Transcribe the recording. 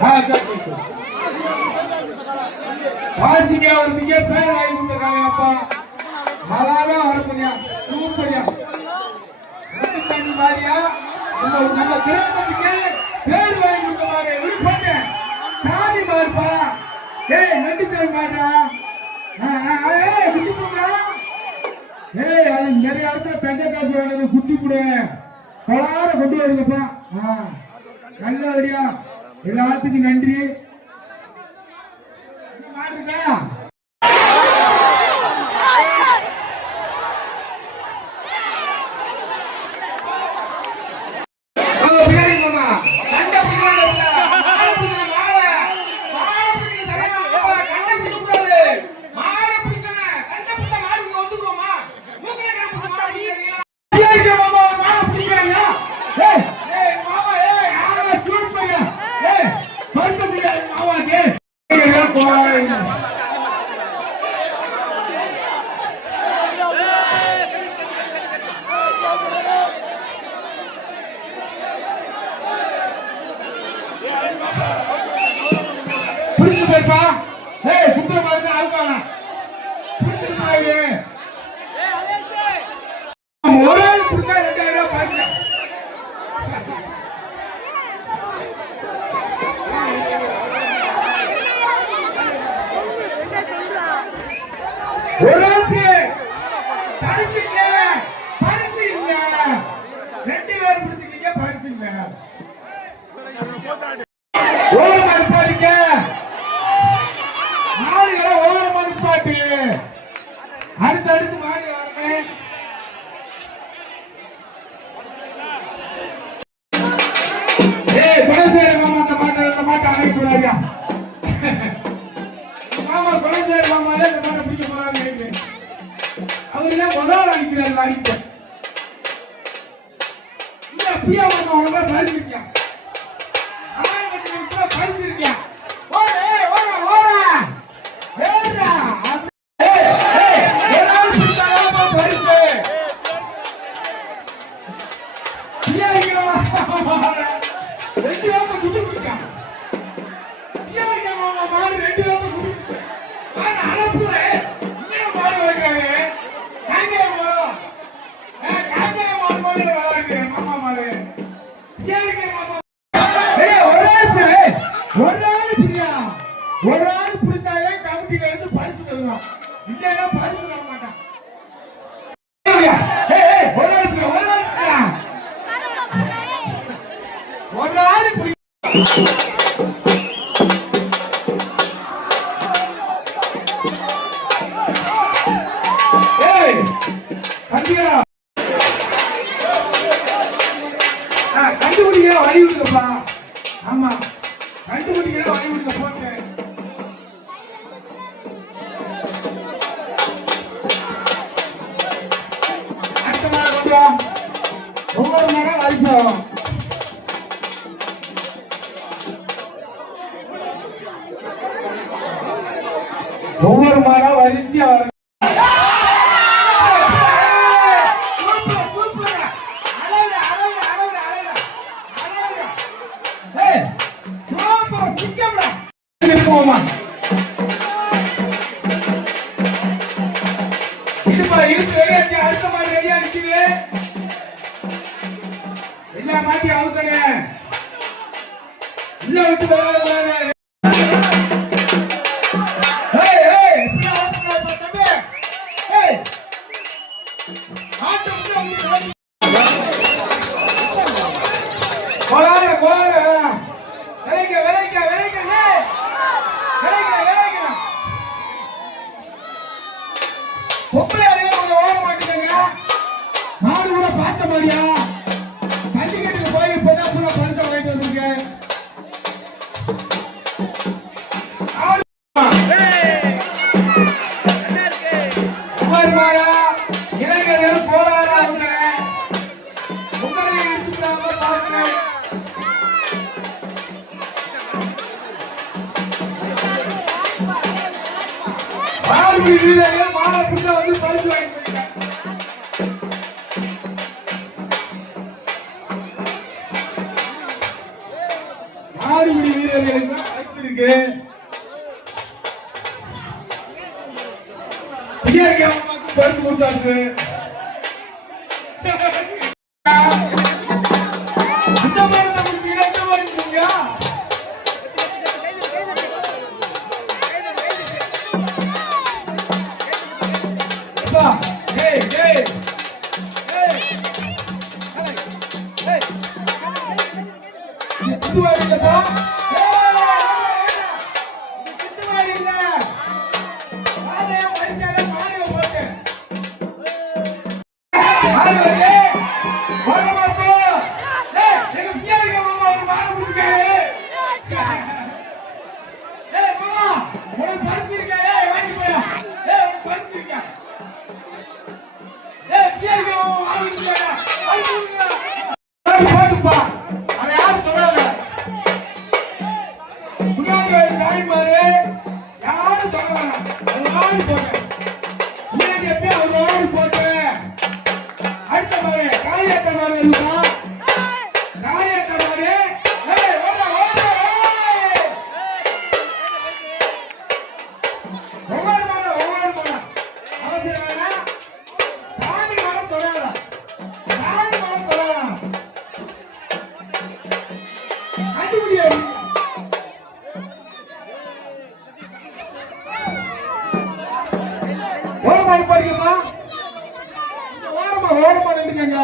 ஆ, வாசிக்க வரதுக்கே பேர் வாங்கி கொடுத்துருக்காங்க அப்பா அழகா வரப்படியா சூப்பரியா தண்ணி மாதிரியா இந்த ஒரு பேர் வாங்கி கொடுத்தவாங்க எப்படி பண்ண சாமி மாறுப்பா ஏய் நன்றி சாமி மாட்டா குட்டி போங்க ஏய் அது நிறைய இடத்துல பெஞ்ச காசு வேணது குட்டி கொடு கொளார கொண்டு வருங்கப்பா ஆ நல்லபடியா எல்லாத்துக்கும் நன்றி. புடிச்சு போய்ப்பா ஏய் குத்துற மாதிரி ஆள்கானா புடிச்சு ஒரு ஆள் புடிச்சா ரெண்டாயிரம் ரூபாய் பாருங்க ஒரு ஆளுக்கு பரிசு இல்ல பரிசு இல்ல. ரெண்டு பரிசு இல்ல. பாட்டு அடுத்து அடுத்து மாடு வாங்க ஏய் குணசேர மாமா அந்த மாட்டை அந்த மாட்டை அணைக்க கூடாதியா மாமா குணசேர மாமாலே இந்த மாட்டை பிடிக்க போறாரு அவரு தான் முதல் அடிக்கிறாரு வாங்கிட்டு இல்ல பிரியா மாமா அவங்க பரிசுக்கியா ஒரு ஆள் பிரி. ஒரு ஆள் பிரியா. ஒரு ஆள் பிடிச்சாலே கமிட்டில இருந்து பரிசு தருவான். இல்லைன்னா பரிசு தர மாட்டான் கண்டுபிடிக்கிற வழி விடுங்கப்பா ஆமா கண்டுபிடிக்கிற வழி விடுங்க ஒவ்வொரு ஏய், சூப்பர், சிக்கம்டா. போமா. இதுப்பா, இழுத்து வெளியாச்சு, அடுத்த ரெடியா எல்லா விட்டு கோலார கோலார விளைக்க விளைக்க விளைக்க விளைக்க விளைக்க பொம்பளை அதே கொஞ்சம் ஓட மாட்டேங்க மாடு கூட பார்த்த மாதிரியா? மாடுபிடி வீரர்களுக்கு பரிசு இருக்கு? பரிசு கொடுத்தாச்சு. அப்பா, போட்டு. ஓரமா நின்றுக்கங்க.